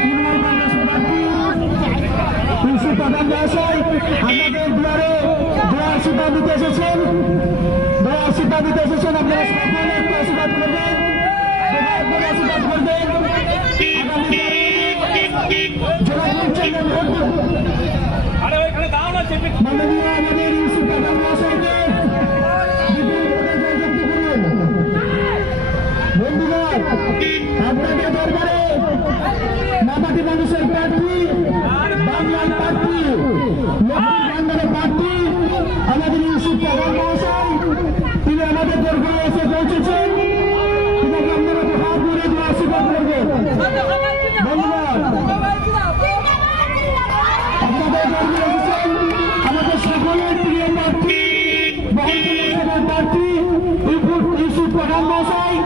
তৃণমূল কংগ্রেস প্রার্থী ইউসুফ পাঠান মহাশয় আপনাদের দুয়ার আশীর্বাদ দিতে এসেছেন। আশীর্বাদ দিতে এসেছেন, আপনারা সকলে একটু আশীর্বাদ করবেন, আশীর্বাদ করবেন। মাননীয় আমাদের ইউসুফ পাঠান মহাশয়কে বন্ধুগণ, আপনাদের দরবারে মামাটি মানুষের প্রার্থী, বাংলার প্রার্থী, বাংলার প্রার্থী আমাদের ইউসুফ পাঠান মহাশয়, তিনি আমাদের দরবারে এসে পৌঁছেছেন। তিনি আপনারা হাত ধরে আশীর্বাদ করবেন। বন্ধুগণ, আপনাদের দরবারে এসেছেন আমাদের সকলের প্রিয় প্রার্থী, বহুল প্রার্থী ইউসুফ পাঠান মহাশয়।